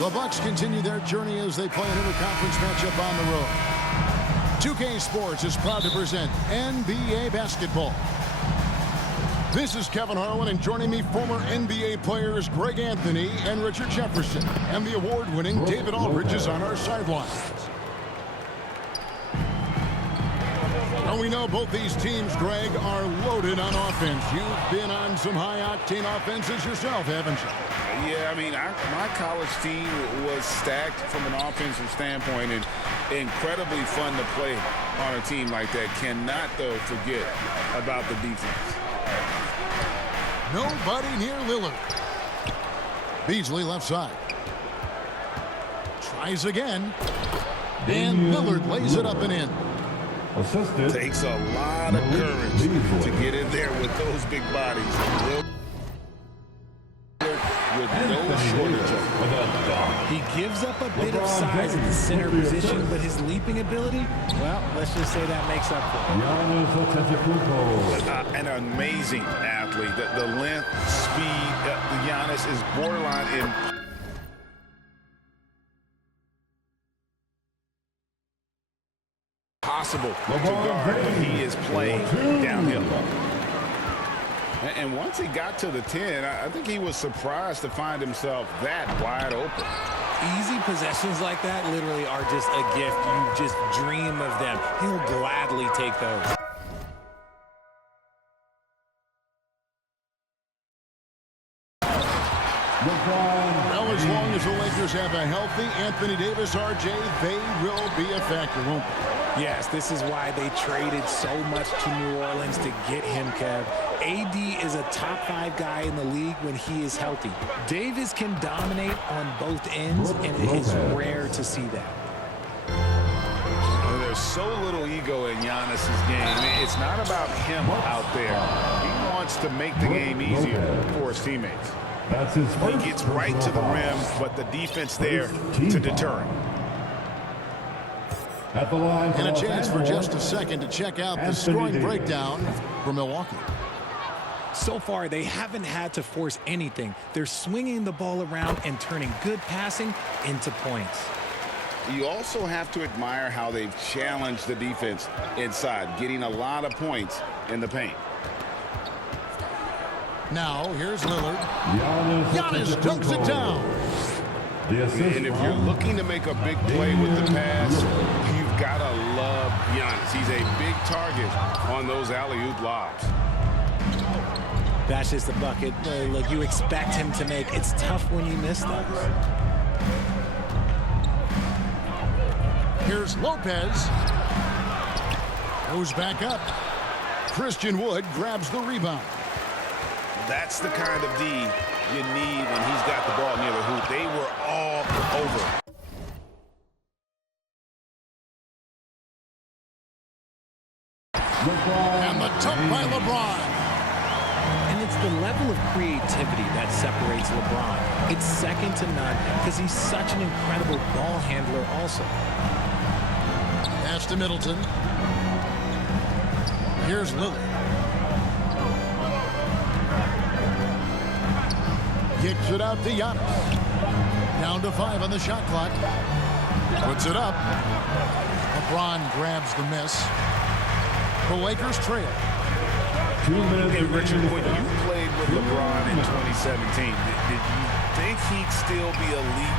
The Bucks continue their journey as they play an interconference matchup on the road. 2K Sports is proud to present NBA basketball. This is Kevin Harlan, and joining me, former NBA players Greg Anthony and Richard Jefferson. And the award-winning David Aldridge is on our sidelines. And we know both these teams, Greg, are loaded on offense. You've been on some high-octane offenses yourself, haven't you? Yeah, I mean, my college team was stacked from an offensive standpoint and incredibly fun to play on a team like that. Cannot, though, forget about the defense. Nobody near Lillard. Beasley left side. Tries again. And Lillard lays it up and in. Assisted. Takes a lot of courage to get in there with those big bodies. With no shortage of it. He gives up a bit of size in the center position, but his leaping ability, well, let's just say that makes up for it. An amazing athlete. The length, speed, Giannis is borderline impossible to guard when he is playing downhill. And once he got to the 10, I think he was surprised to find himself that wide open. Easy possessions like that literally are just a gift. You just dream of them. He'll gladly take those. Well, as long as the Lakers have a healthy Anthony Davis, RJ, they will be a factor, won't they? Yes, this is why they traded so much to New Orleans to get him, Kev. AD is a top 5 guy in the league when he is healthy. Davis can dominate on both ends, and it is rare to see that. There's so little ego in Giannis's game. It's not about him out there. He wants to make the game easier for his teammates. That's his first. He gets right to the rim, but the defense there to deter him. At the line And a chance for just a second to check out the scoring breakdown for Milwaukee. So far, they haven't had to force anything. They're swinging the ball around and turning good passing into points. You also have to admire how they've challenged the defense inside, getting a lot of points in the paint. Now, here's Lillard. Giannis dunks it down. And if you're looking to make a big play with the pass, you've got to love Giannis. He's a big target on those alley-oop lobs. That's just the bucket. Look, you expect him to make. It's tough when you miss those. Here's Lopez. Goes back up. Christian Wood grabs the rebound. That's the kind of D you need when he's got the ball near the hoop. They were all over. And the dunk by LeBron. And it's the level of creativity that separates LeBron. It's second to none because he's such an incredible ball handler also. Pass to Middleton. Here's Lillard. Kicks it out to Giannis. Down to 5 on the shot clock. Puts it up. LeBron grabs the miss. The Lakers trail. 2 minutes. Hey, Richard, when you played with LeBron in 2017, did you think he'd still be elite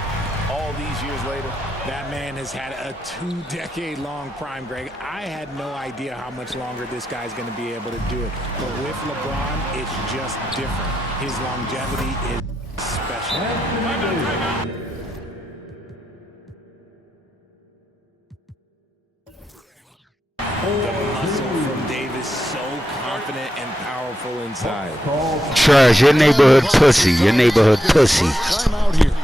all these years later? That man has had a 2-decade-long prime, Greg. I had no idea how much longer this guy's going to be able to do it. But with LeBron, it's just different. His longevity is special. The muscle from Davis, so confident and powerful inside. Trash, your neighborhood pussy. Your neighborhood pussy. Timeout here.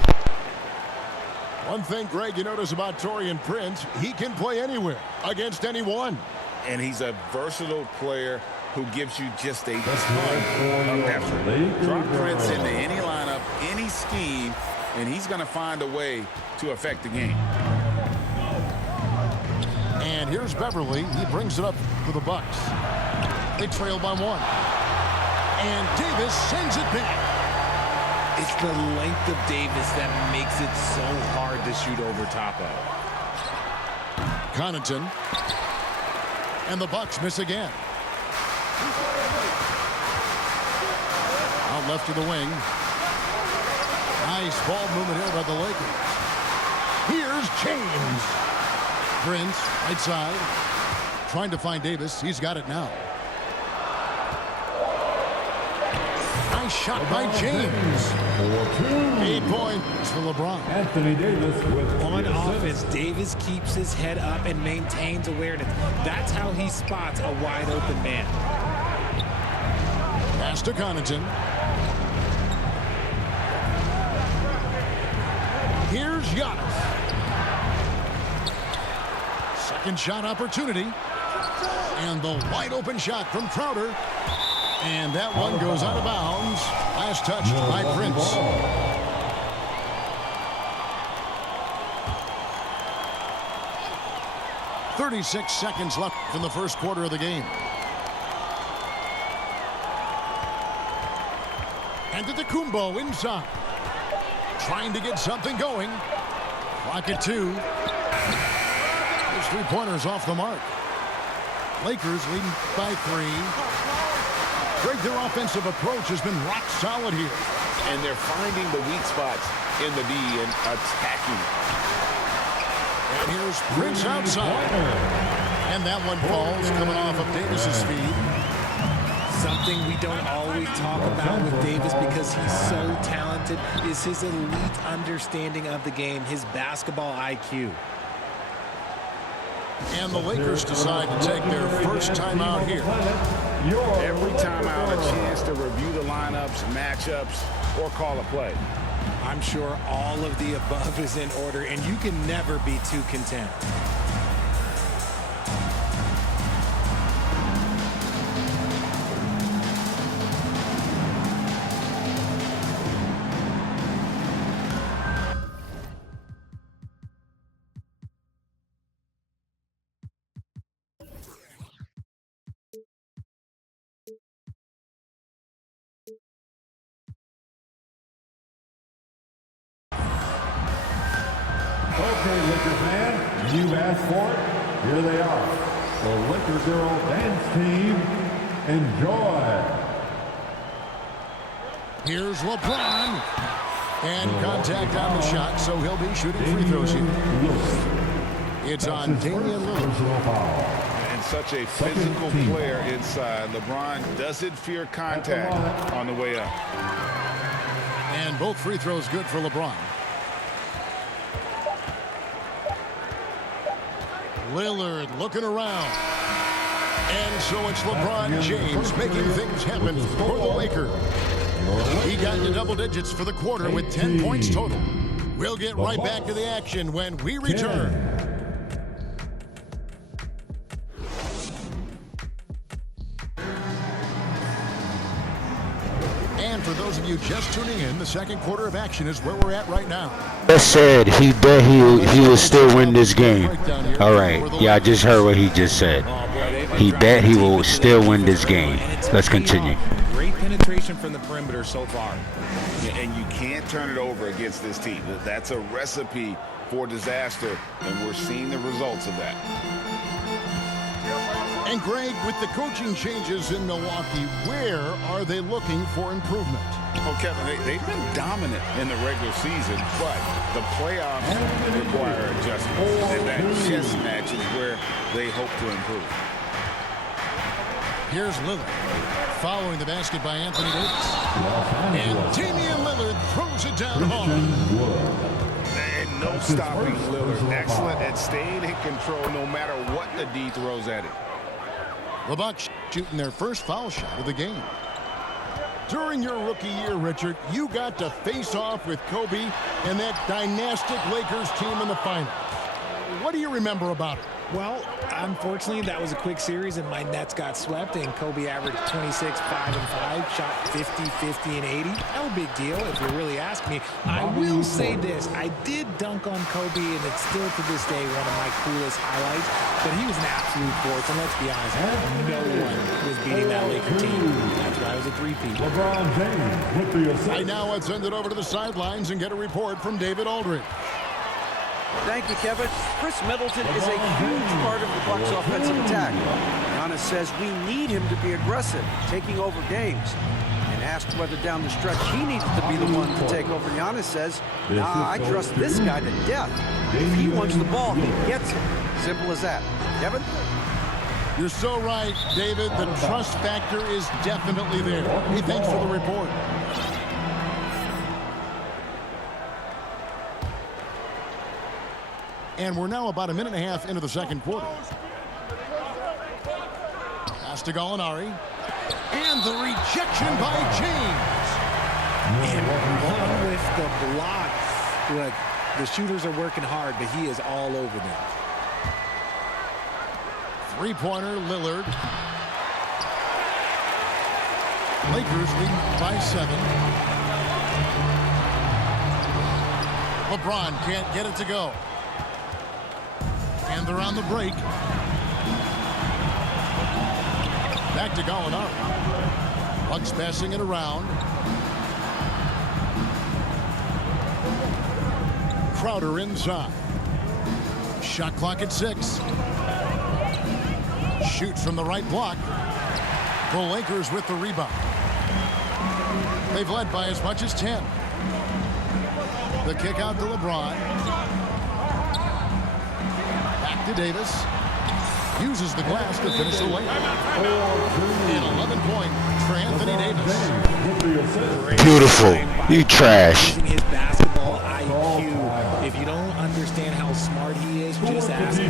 One thing, Greg, you notice about Taurean Prince, he can play anywhere against anyone. And he's a versatile player who gives you just a ton of effort. Drop Prince into any lineup, any scheme, and he's going to find a way to affect the game. And here's Beverly. He brings it up for the Bucks. They trail by 1. And Davis sends it back. It's the length of Davis that makes it so hard to shoot over top of. Connaughton. And the Bucks miss again. Out left to the wing. Nice ball movement here by the Lakers. Here's James. Prince, right side. Trying to find Davis. He's got it now. Nice shot by James. 8 points for LeBron. Anthony Davis with On 3 offense, assists. Davis keeps his head up and maintains awareness. That's how he spots a wide open man. Pass to Connaughton. Here's Giannis. Second shot opportunity. And the wide open shot from Crowder. And that one goes out of bounds. Last touched by Prince. .36 seconds left in the first quarter of the game. And Antetokounmpo inside. Trying to get something going. Clock at 2. Those 3-pointers off the mark. Lakers leading by 3. Greg, their offensive approach has been rock solid here. And they're finding the weak spots in the D and attacking. And here's Prince outside. And that one falls coming off of Davis's feed. Something we don't always talk about with Davis because he's so talented is his elite understanding of the game, his basketball IQ. And the Lakers decide to take their first timeout here. Every timeout, a chance to review the lineups, matchups, or call a play. I'm sure all of the above is in order, and you can never be too content. Okay, Lakers fan, you asked for it. Here they are. The Laker Girl Dance Team. Enjoy. Here's LeBron. And contact on the shot, so he'll be shooting free throws here. It's on Damian Lillard. Personal foul. And such a physical player inside. LeBron doesn't fear contact on the way up. And both free throws good for LeBron. Lillard looking around. And so it's LeBron James making things happen for the Lakers. He got into double digits for the quarter with 10 points total. We'll get right back to the action when we return. And for those of you just tuning in, the second quarter of action is where we're at right now. Just said he bet he will still win this game. All right. Yeah, I just heard what he just said. He bet he will still win this game. Let's continue. Great penetration from the perimeter so far. Yeah, and you can't turn it over against this team. That's a recipe for disaster, and we're seeing the results of that. And Greg, with the coaching changes in Milwaukee, where are they looking for improvement? Oh, Kevin, they've been dominant in the regular season, but the playoffs require adjustments. And that chess match is where they hope to improve. Here's Lillard, following the basket by Anthony Davis. And Damian Lillard throws it down hard. And no stopping Lillard. Excellent at staying in control no matter what the D throws at it. The Bucks shooting their first foul shot of the game. During your rookie year, Richard, you got to face off with Kobe and that dynastic Lakers team in the finals. What do you remember about it? Well, unfortunately, that was a quick series, and my Nets got swept, and Kobe averaged 26, 5, and 5, shot 50, 50, and 80. No big deal, if you really ask me. I will say this. I did dunk on Kobe, and it's still to this day one of my coolest highlights, but he was an absolute force, and let's be honest, no one was beating that Laker team. That's why I was a three-peat. LeBron James with the assist. Right now, let's send it over to the sidelines and get a report from David Aldridge. Thank you, Kevin. Chris Middleton is a huge part of the Bucks' offensive attack. Giannis says we need him to be aggressive, taking over games. And asked whether down the stretch he needs to be the one to take over, Giannis says, nah, I trust this guy to death. If he wants the ball, he gets it. Simple as that. Kevin? You're so right, David. The trust factor is definitely there. Hey, thanks for the report. And we're now about a minute and a half into the second quarter. Pass to Gallinari. And the rejection by James. And one with the block. Look, the shooters are working hard, but he is all over them. Three-pointer, Lillard. Lakers lead by 7. LeBron can't get it to go. And they're on the break. Back to Gallinari. Bucks passing it around. Crowder inside. Shot clock at 6. Shoots from the right block. The Lakers with the rebound. They've led by as much as 10. The kick out to LeBron. To Davis. Uses the glass to finish the layup. And 11-point for Anthony Davis. Beautiful. You trash. Using his basketball IQ. If you don't understand how smart he is, just ask him.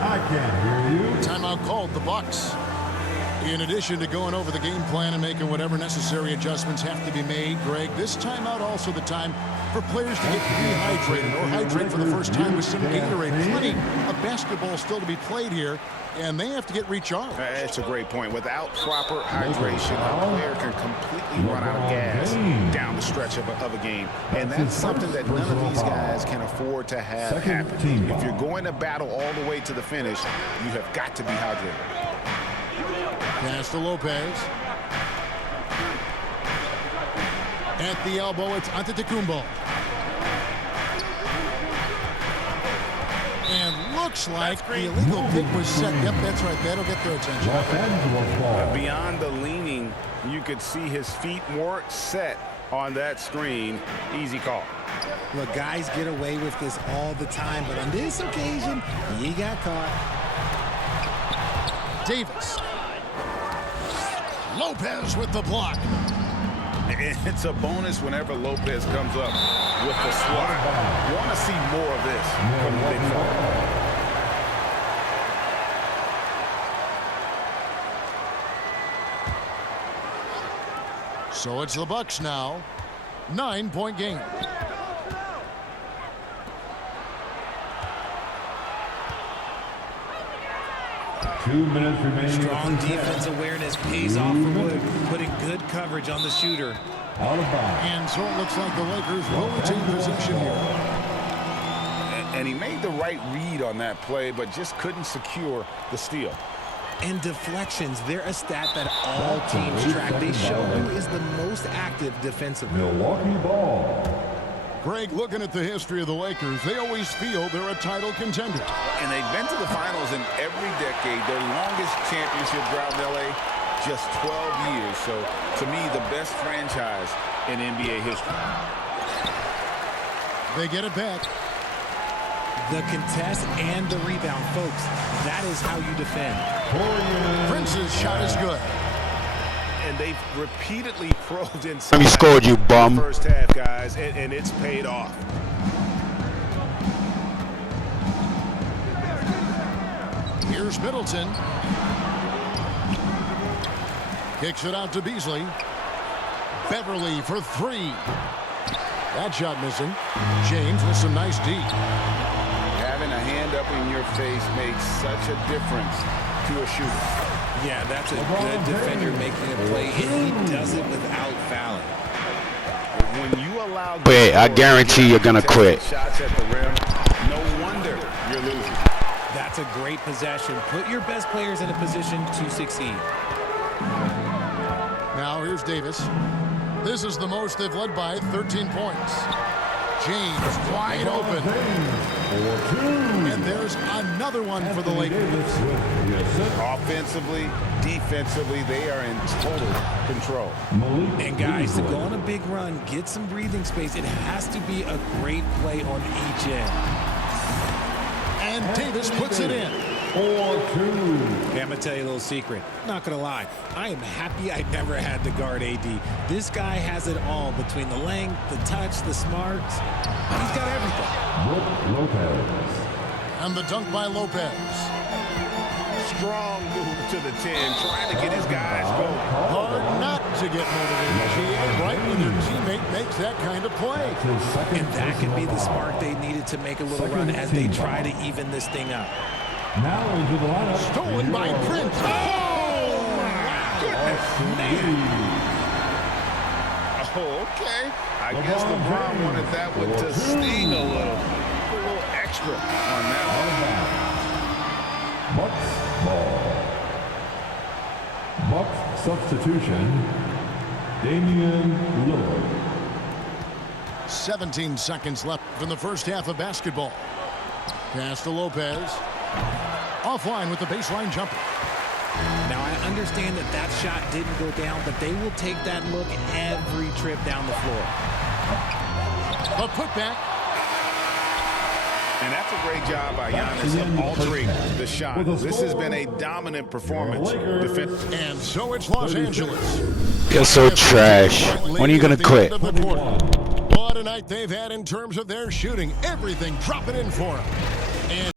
I can't hear you. Timeout called the Bucks. In addition to going over the game plan and making whatever necessary adjustments have to be made, Greg, this timeout also the time for players to get rehydrated or hydrate for the first time with some Gatorade. Plenty of basketball still to be played here, and they have to get recharged. That's a great point. Without proper hydration, a player can completely run out of gas down the stretch of a game. And that's something that none of these guys can afford to have happen. If you're going to battle all the way to the finish, you have got to be hydrated. Pass to Lopez. At the elbow, it's Antetokounmpo. And looks like the illegal pick was set. Yep, that's right. That'll get their attention. Beyond the leaning, you could see his feet more set on that screen. Easy call. Look, guys get away with this all the time, but on this occasion, he got caught. Davis. Lopez with the block. It's a bonus whenever Lopez comes up with the swat. You want to see more of this from the big fella. So it's the Bucks now. 9-point game. Two minutes remaining. Strong defense awareness pays off for Wood, putting good coverage on the shooter. Out of bounds. And so it looks like the Lakers will retain possession here. And he made the right read on that play, but just couldn't secure the steal. And deflections, they're a stat that all teams track. They show who is the most active defensively. Milwaukee ball. Greg, looking at the history of the Lakers, they always feel they're a title contender. And they've been to the finals in every decade. Their longest championship drought in L.A., just 12 years. So, to me, the best franchise in NBA history. They get it back. The contest and the rebound, folks. That is how you defend. Prince's shot is good. And they've repeatedly probed inside. He scored, you bum. First half, guys, and it's paid off. Here's Middleton. Kicks it out to Beasley. Beverly for three. That shot missing. James with some nice D. Having a hand up in your face makes such a difference to a shooter. Yeah, that's a good defender making a play, and he does it without fouling. When you allow Wait, I guarantee you're gonna quit. Shots at the rim, no wonder you're losing. That's a great possession. Put your best players in a position to succeed. Now here's Davis. This is the most they've led by, 13 points. James wide open. And there's another one for the Lakers. Offensively, defensively, they are in total control. And guys, to go on a big run, get some breathing space, it has to be a great play on each end. And Davis puts it in. 4-2. Okay, I'm going to tell you a little secret. Not going to lie. I am happy I never had to guard AD. This guy has it all between the length, the touch, the smarts. He's got everything. Lopez. And the dunk by Lopez. Strong move to the 10, trying to get his guys going. Hard not to get motivated. Right when your teammate makes that kind of play. And that could be the spark they needed to make a little run as they try to even this thing up. Now into the lineup. Stolen by Prince. Oh, Okay. I guess LeBron wanted that one to sting a little. A little extra on that one. Bucks ball. Bucks substitution. Damian Lillard. 17 seconds left in the first half of basketball. Pass to Lopez. Offline with the baseline jumper. Now, I understand that that shot didn't go down, but they will take that look every trip down the floor. A putback. And that's a great job by Giannis of altering the shot. This has been a dominant performance. And so it's Los Angeles. You're so trash. When are you gonna quit? What a night they've had in terms of their shooting. Everything dropping in for them. And